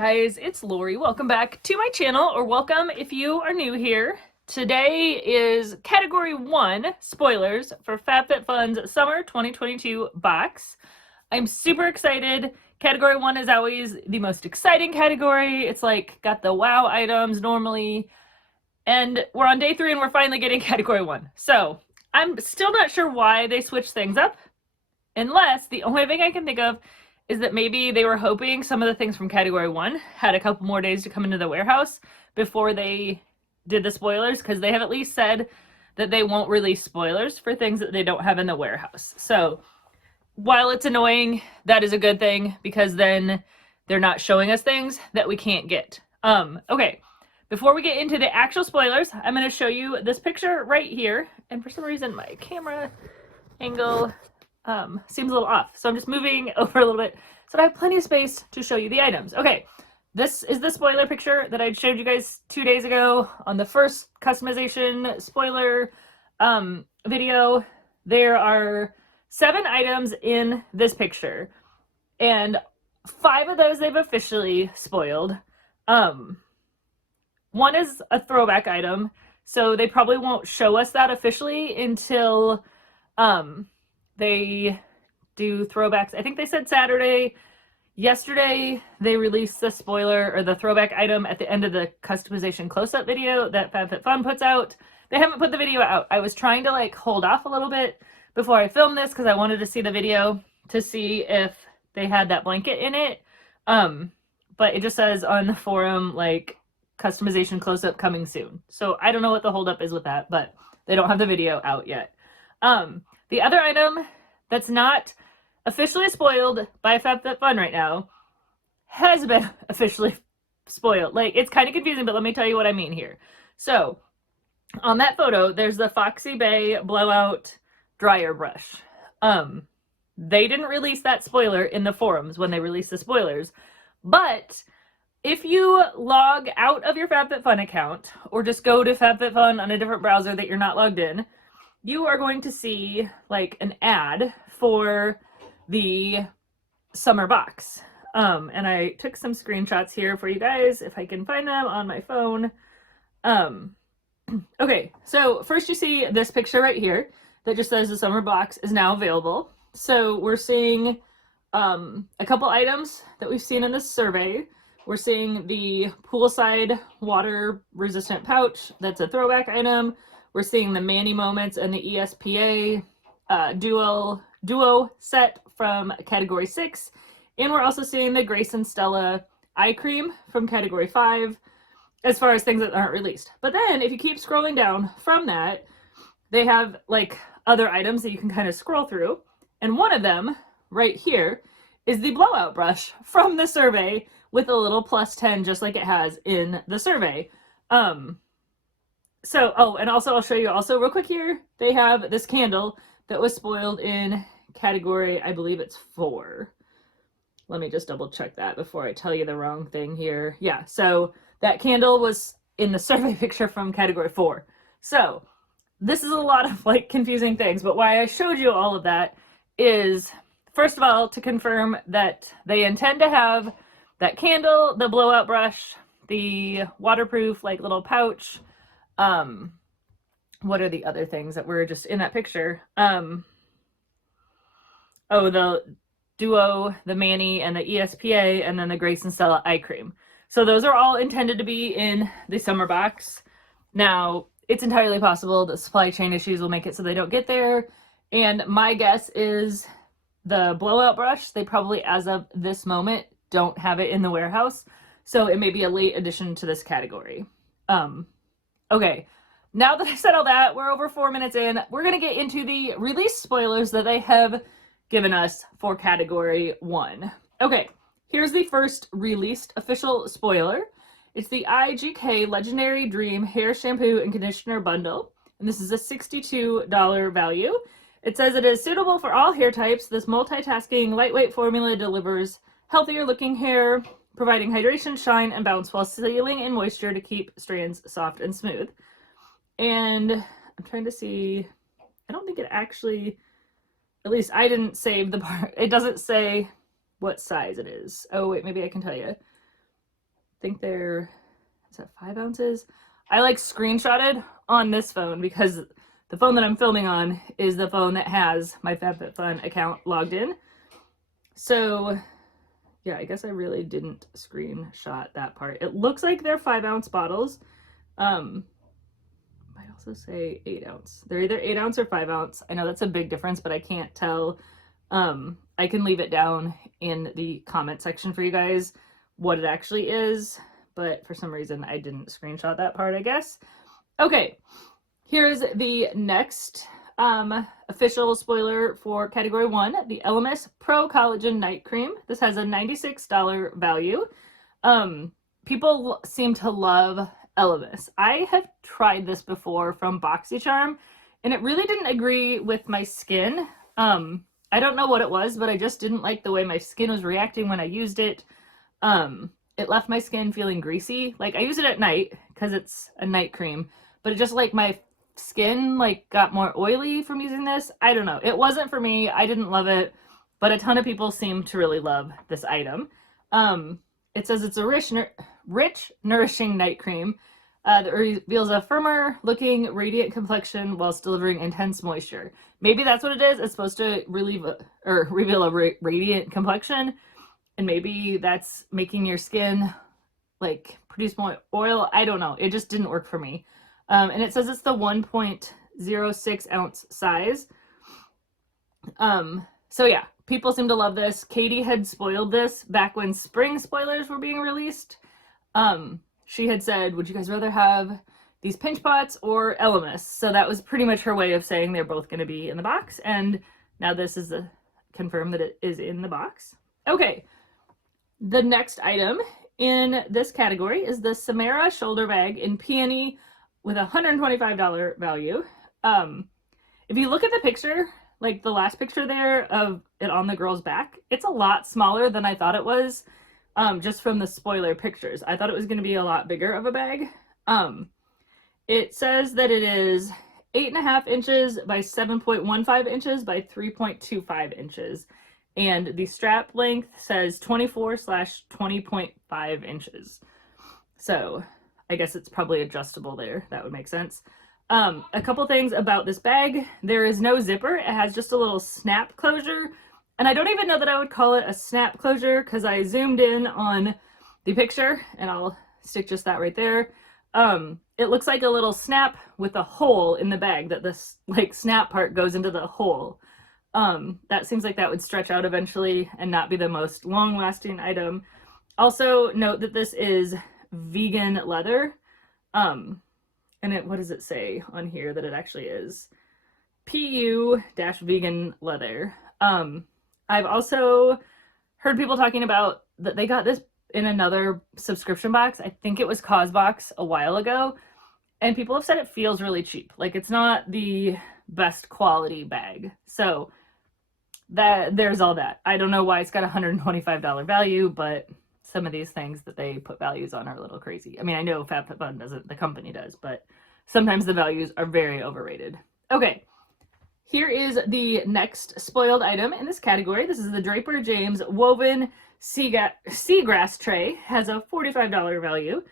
guys, it's Lori. Welcome back to my channel, or welcome if you are new here. Today is Category 1 spoilers for FabFitFun's Summer 2022 box. I'm super excited. Category 1 is always the most exciting category. It's like got the wow items normally. And we're on day 3 and we're finally getting Category 1. So I'm still not sure why they switched things up, unless the only thing I can think of is that maybe they were hoping some of the things from Category 1 had a couple more days to come into the warehouse before they did the spoilers, because they have at least said that they won't release spoilers for things that they don't have in the warehouse. So while it's annoying, that is a good thing, because then they're not showing us things that we can't get. Okay, before we get into the actual spoilers, I'm going to show you this picture right here. And for some reason, my camera angle seems a little off. So I'm just moving over a little bit so that I have plenty of space to show you the items. Okay, this is the spoiler picture that I showed you guys 2 days ago on the first customization spoiler video. There are 7 items in this picture, and 5 of those they've officially spoiled. One is a throwback item, so they probably won't show us that officially until they do throwbacks. I think they said Saturday. Yesterday, they released the spoiler or the throwback item at the end of the customization close-up video that FabFitFun puts out. They haven't put the video out. I was trying to like hold off a little bit before I filmed this because I wanted to see the video to see if they had that blanket in it. But it just says on the forum, like, customization close-up coming soon. So I don't know what the holdup is with that, but they don't have the video out yet. The other item that's not officially spoiled by FabFitFun right now has been officially spoiled. Like, it's kind of confusing, but let me tell you what I mean here. So, on that photo, there's the Foxy Bay Blowout Dryer Brush. They didn't release that spoiler in the forums when they released the spoilers, but if you log out of your FabFitFun account, or just go to FabFitFun on a different browser that you're not logged in, you are going to see like an ad for the summer box. And I took some screenshots here for you guys if I can find them on my phone. Okay, so first you see this picture right here that just says the summer box is now available. So we're seeing a couple items that we've seen in this survey. We're seeing the poolside water resistant pouch. That's a throwback item. We're seeing the Manny Moments and the ESPA duo set from Category 6. And we're also seeing the Grace and Stella eye cream from Category 5, as far as things that aren't released. But then if you keep scrolling down from that, they have like other items that you can kind of scroll through. And one of them right here is the blowout brush from the survey with a little +10, just like it has in the survey. So, oh, and also I'll show you also real quick here, they have this candle that was spoiled in Category, I believe it's 4. Let me just double check that before I tell you the wrong thing here. Yeah, so that candle was in the survey picture from Category 4. So this is a lot of like confusing things, but why I showed you all of that is, first of all, to confirm that they intend to have that candle, the blowout brush, the waterproof like little pouch. What are the other things that were just in that picture? Oh, the duo, the Manny, and the ESPA, and then the Grace and Stella eye cream. So those are all intended to be in the summer box. Now, it's entirely possible that supply chain issues will make it so they don't get there. And my guess is the blowout brush, they probably, as of this moment, don't have it in the warehouse. So it may be a late addition to this category. Okay, now that I said all that, we're over 4 minutes in. We're going to get into the release spoilers that they have given us for Category 1. Okay, here's the first released official spoiler. It's the IGK Legendary Dream Hair Shampoo and Conditioner Bundle. And this is a $62 value. It says it is suitable for all hair types. This multitasking, lightweight formula delivers healthier looking hair, providing hydration, shine, and bounce while sealing in moisture to keep strands soft and smooth. And I'm trying to see, I don't think it actually, at least I didn't save the part. It doesn't say what size it is. Oh, wait, maybe I can tell you. think they're, is that 5 ounces? I like screenshotted on this phone because the phone that I'm filming on is the phone that has my FabFitFun account logged in. So yeah, I guess I really didn't screenshot that part. It looks like they're 5 ounce bottles. Might also say 8 ounce. They're either 8 ounce or 5 ounce. I know that's a big difference, but I can't tell. I can leave it down in the comment section for you guys what it actually is, but for some reason I didn't screenshot that part, I guess. Okay, here's the next official spoiler for category 1, the Elemis Pro Collagen Night Cream. This has a $96 value. People seem to love Elemis. I have tried this before from BoxyCharm, and it really didn't agree with my skin. I don't know what it was, but I just didn't like the way my skin was reacting when I used it. It left my skin feeling greasy. Like, I use it at night because it's a night cream, but it just, like, my skin, like, got more oily from using this. I don't know. It wasn't for me. I didn't love it, but a ton of people seem to really love this item. It says it's a rich, nourishing night cream that reveals a firmer looking radiant complexion whilst delivering intense moisture. Maybe that's what it is. It's supposed to reveal a radiant complexion, and maybe that's making your skin like produce more oil. I don't know. It just didn't work for me. And it says it's the 1.06 ounce size. So yeah, people seem to love this. Katie had spoiled this back when spring spoilers were being released. She had said, would you guys rather have these pinch pots or Elemis? So that was pretty much her way of saying they're both going to be in the box. And now this is confirmed that it is in the box. Okay, the next item in this category is the Samara shoulder bag in peony with a $125 value. If you look at the picture, like the last picture there of it on the girl's back, it's a lot smaller than I thought it was. Just from the spoiler pictures. I thought it was going to be a lot bigger of a bag. It says that it is 8.5 inches by 7.15 inches by 3.25 inches. And the strap length says 24/20.5 inches. So I guess it's probably adjustable there. That would make sense. A couple things about this bag. There is no zipper. It has just a little snap closure. And I don't even know that I would call it a snap closure because I zoomed in on the picture, and I'll stick just that right there. It looks like a little snap with a hole in the bag that this like snap part goes into the hole. That seems like that would stretch out eventually and not be the most long-lasting item. Also note that this is vegan leather. And what does it say on here that it actually is? PU-vegan leather. I've also heard people talking about that they got this in another subscription box. I think it was Causebox a while ago. And people have said it feels really cheap. Like, it's not the best quality bag. So there's all that. I don't know why it's got a $125 value, but some of these things that they put values on are a little crazy. I mean, I know FabFitFun doesn't, the company does, but sometimes the values are very overrated. Okay. Here is the next spoiled item in this category. This is the Draper James Woven Seagrass Tray. Has a $45 value.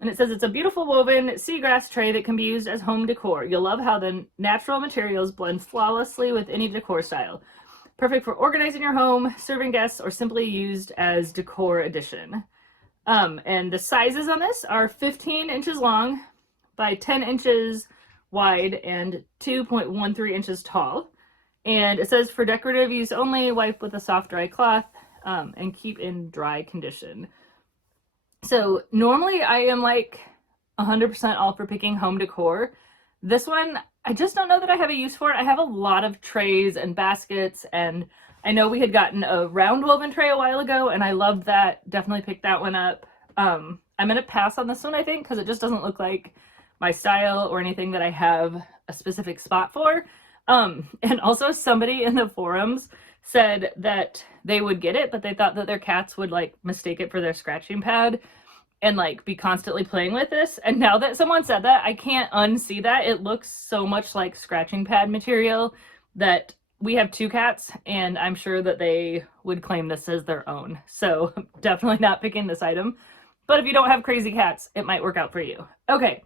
And it says it's a beautiful woven seagrass tray that can be used as home decor. You'll love how the natural materials blend flawlessly with any decor style. Perfect for organizing your home, serving guests, or simply used as decor addition. And the sizes on this are 15 inches long by 10 inches wide and 2.13 inches tall. And it says for decorative use only, wipe with a soft dry cloth, and keep in dry condition. So normally I am like 100% all for picking home decor. This one, I just don't know that I have a use for it. I have a lot of trays and baskets, and I know we had gotten a round woven tray a while ago, and I loved that. Definitely picked that one up. I'm going to pass on this one, I think, because it just doesn't look like my style or anything that I have a specific spot for. And also somebody in the forums said that they would get it, but they thought that their cats would like mistake it for their scratching pad and like be constantly playing with this. And now that someone said that, I can't unsee that. It looks so much like scratching pad material that we have 2 cats, and I'm sure that they would claim this as their own. So definitely not picking this item. but if you don't have crazy cats, it might work out for you. Okay,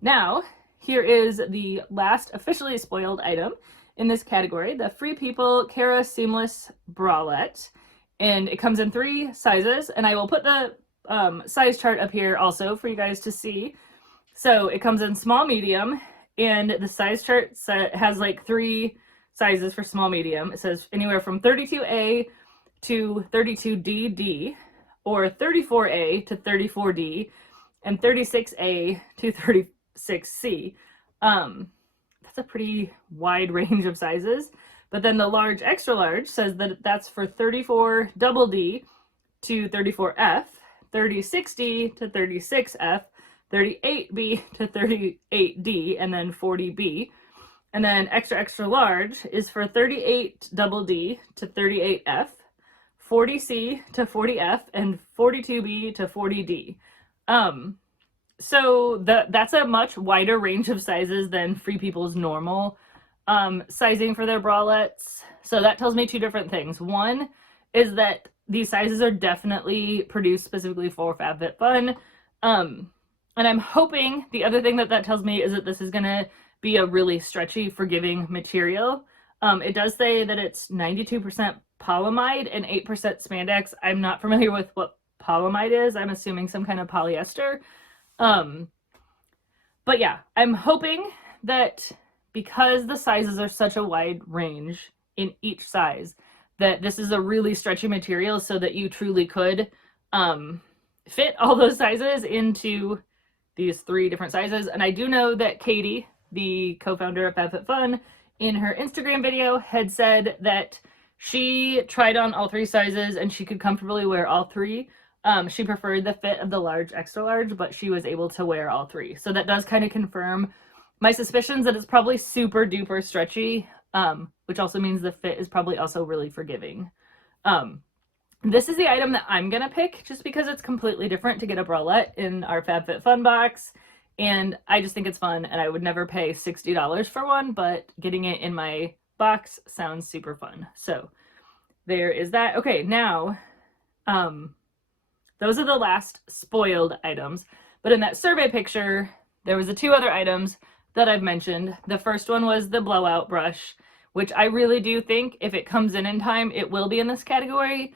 now here is the last officially spoiled item in this category, the Free People Cara Seamless Bralette. And it comes in 3 sizes, and I will put the size chart up here also for you guys to see. So it comes in small, medium, and the size chart has like 3 sizes for small, medium. It says anywhere from 32A to 32DD, or 34A to 34D, and 36A to 36C. That's a pretty wide range of sizes. But then the large, extra large says that that's for 34 double D to 34F, 36D to 36F, 38B to 38D, and then 40B. And then extra, extra large is for 38 double D to 38F, 40C to 40F, and 42B to 40D. So that's a much wider range of sizes than Free People's normal sizing for their bralettes. So that tells me 2 different things. One is that these sizes are definitely produced specifically for FabFitFun. And I'm hoping the other thing that tells me is that this is going to be a really stretchy, forgiving material. It does say that it's 92% polyamide and 8% spandex. I'm not familiar with what polyamide is. I'm assuming some kind of polyester. But yeah, I'm hoping that because the sizes are such a wide range in each size, that this is a really stretchy material so that you truly could fit all those sizes into these 3 different sizes. And I do know that Katie, the co-founder of FabFitFun, in her Instagram video had said that she tried on all 3 sizes and she could comfortably wear all 3. She preferred the fit of the large, extra large, but she was able to wear all 3. So that does kind of confirm my suspicions that it's probably super duper stretchy, which also means the fit is probably also really forgiving. This is the item that I'm gonna pick just because it's completely different to get a bralette in our FabFitFun box. And I just think it's fun, and I would never pay $60 for one, but getting it in my box sounds super fun. So there is that. Okay, now, those are the last spoiled items. But in that survey picture, there was the 2 other items that I've mentioned. The first one was the blowout brush, which I really do think if it comes in time, it will be in this category.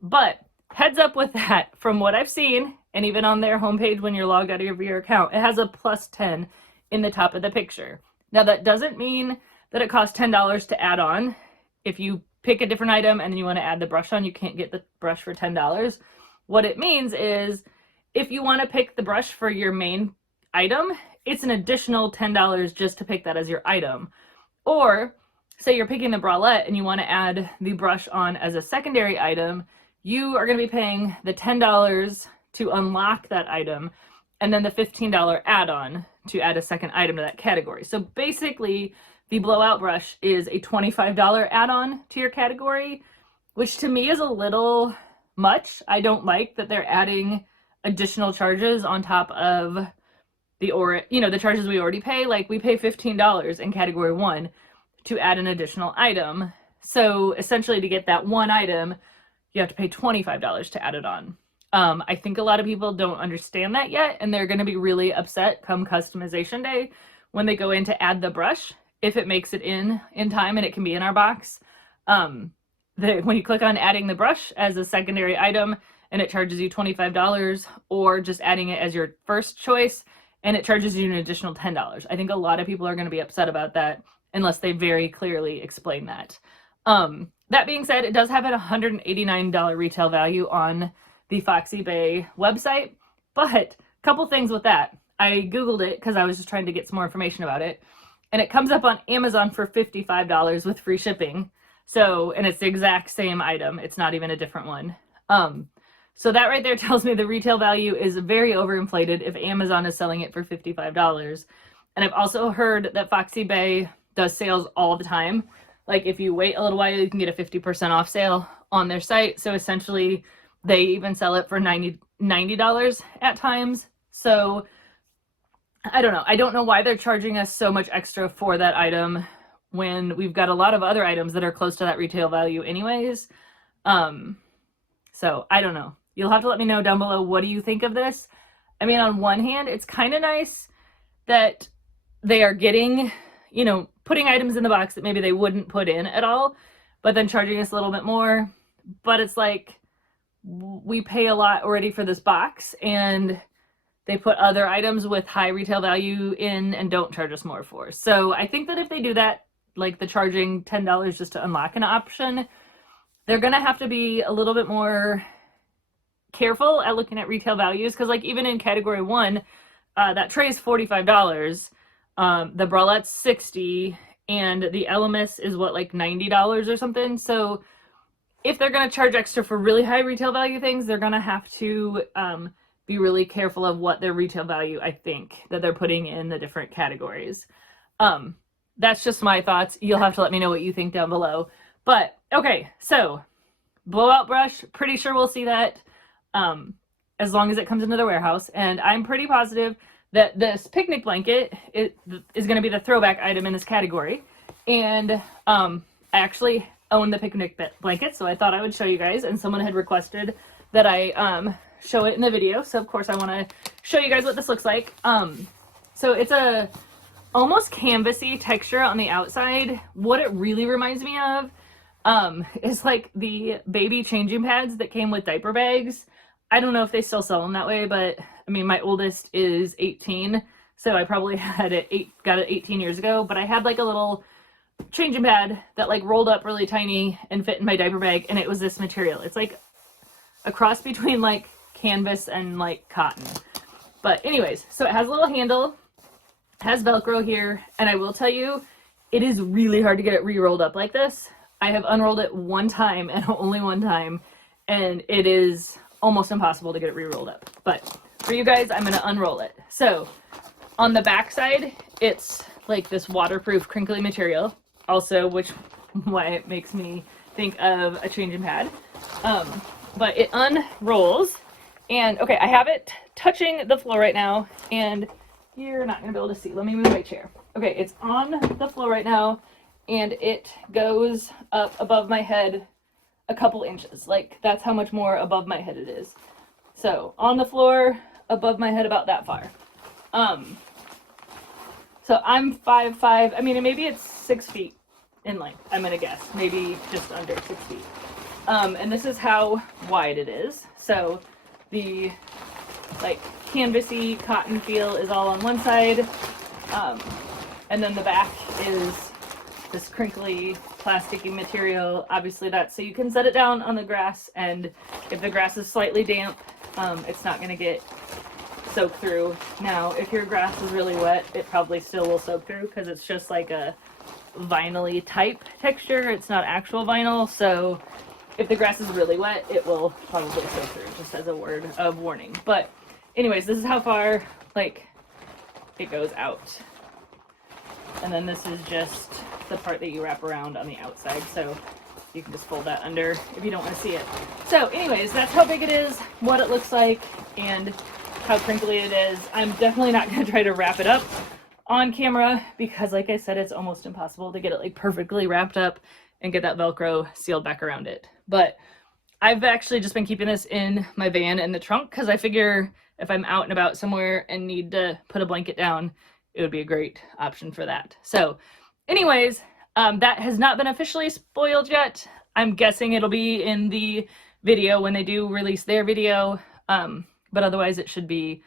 But heads up with that, from what I've seen, and even on their homepage when you're logged out of your account, it has a +10 in the top of the picture. Now that doesn't mean that it costs $10 to add on. If you pick a different item and you want to add the brush on, you can't get the brush for $10. What it means is if you want to pick the brush for your main item, it's an additional $10 just to pick that as your item. Or say you're picking the bralette and you want to add the brush on as a secondary item, you are going to be paying the $10 to unlock that item, and then the $15 add-on to add a second item to that category. So basically, the blowout brush is a $25 add-on to your category, which to me is a little much. I don't like that they're adding additional charges on top of the charges we already pay. Like we pay $15 in category 1 to add an additional item. So essentially to get that one item, you have to pay $25 to add it on. I think a lot of people don't understand that yet, and they're going to be really upset come customization day when they go in to add the brush, if it makes it in time and it can be in our box. When you click on adding the brush as a secondary item and it charges you $25, or just adding it as your first choice and it charges you an additional $10. I think a lot of people are going to be upset about that unless they very clearly explain that. That being said, it does have a $189 retail value on the Foxy Bay website, but a couple things with that. I Googled it because I was just trying to get some more information about it, and it comes up on Amazon for $55 with free shipping. So, and it's the exact same item. It's not even a different one. So that right there tells me the retail value is very overinflated if Amazon is selling it for $55. And I've also heard that Foxy Bay does sales all the time. Like if you wait a little while, you can get a 50% off sale on their site. So essentially they even sell it for $90 at times. So I don't know. I don't know why they're charging us so much extra for that item when we've got a lot of other items that are close to that retail value anyways. So I don't know. You'll have to let me know down below, what do you think of this? I mean, on one hand, it's kind of nice that they are getting, you know, putting items in the box that maybe they wouldn't put in at all, but then charging us a little bit more. But it's like, we pay a lot already for this box, and they put other items with high retail value in and don't charge us more for. So I think that if they do that, like the charging $10 just to unlock an option, they're gonna have to be a little bit more careful at looking at retail values, because like even in category 1, that tray is $45, the Bralette's $60, and the Elemis is what, like $90 or something. So if they're going to charge extra for really high retail value things, they're going to have to be really careful of what their retail value, I think, that they're putting in the different categories. That's just my thoughts. You'll have to let me know what you think down below. But okay, so blowout brush, pretty sure we'll see that as long as it comes into the warehouse. And I'm pretty positive that this picnic blanket is going to be the throwback item in this category. And I actually own the picnic blanket, so I thought I would show you guys, and someone had requested that I show it in the video, so of course I want to show you guys what this looks like. So it's a almost canvasy texture on the outside. What it really reminds me of is like the baby changing pads that came with diaper bags. I don't know if they still sell them that way, but I mean, my oldest is 18, so I probably got it 18 years ago, but I had like a little changing pad that like rolled up really tiny and fit in my diaper bag, and it was this material. It's like a cross between like canvas and like cotton. But anyways, so it has a little handle, has Velcro here, and I will tell you, it is really hard to get it re-rolled up like this. I have unrolled it one time, and only one time, and it is almost impossible to get it re-rolled up. But for you guys, I'm going to unroll it. So on the back side, it's like this waterproof crinkly material, also, which why it makes me think of a changing pad. But it unrolls, and okay, I have it touching the floor right now, and you're not gonna be able to see. Let me move my chair. Okay, it's on the floor right now, and it goes up above my head a couple inches. Like, that's how much more above my head it is. So on the floor, above my head, about that far. So I'm 5'5". I mean, maybe it's 6 feet in length, I'm gonna guess. Maybe just under 6 feet. And this is how wide it is. So the like canvasy cotton feel is all on one side. And then the back is this crinkly plasticky material. Obviously that's so you can set it down on the grass, and if the grass is slightly damp, it's not gonna get soak through. Now, if your grass is really wet, it probably still will soak through, because it's just like a vinyl-y type texture. It's not actual vinyl, so if the grass is really wet, it will probably soak through, just as a word of warning. But anyways, this is how far like it goes out. And then this is just the part that you wrap around on the outside, so you can just fold that under if you don't want to see it. So anyways, that's how big it is, what it looks like, and how crinkly it is. I'm definitely not going to try to wrap it up on camera, because like I said, it's almost impossible to get it like perfectly wrapped up and get that Velcro sealed back around it. But I've actually just been keeping this in my van in the trunk, because I figure if I'm out and about somewhere and need to put a blanket down, it would be a great option for that. So anyways, that has not been officially spoiled yet. I'm guessing it'll be in the video when they do release their video. But otherwise it should be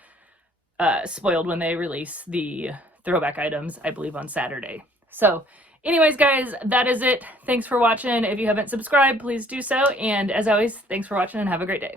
spoiled when they release the throwback items, I believe on Saturday. So anyways, guys, that is it. Thanks for watching. If you haven't subscribed, please do so. And as always, thanks for watching and have a great day.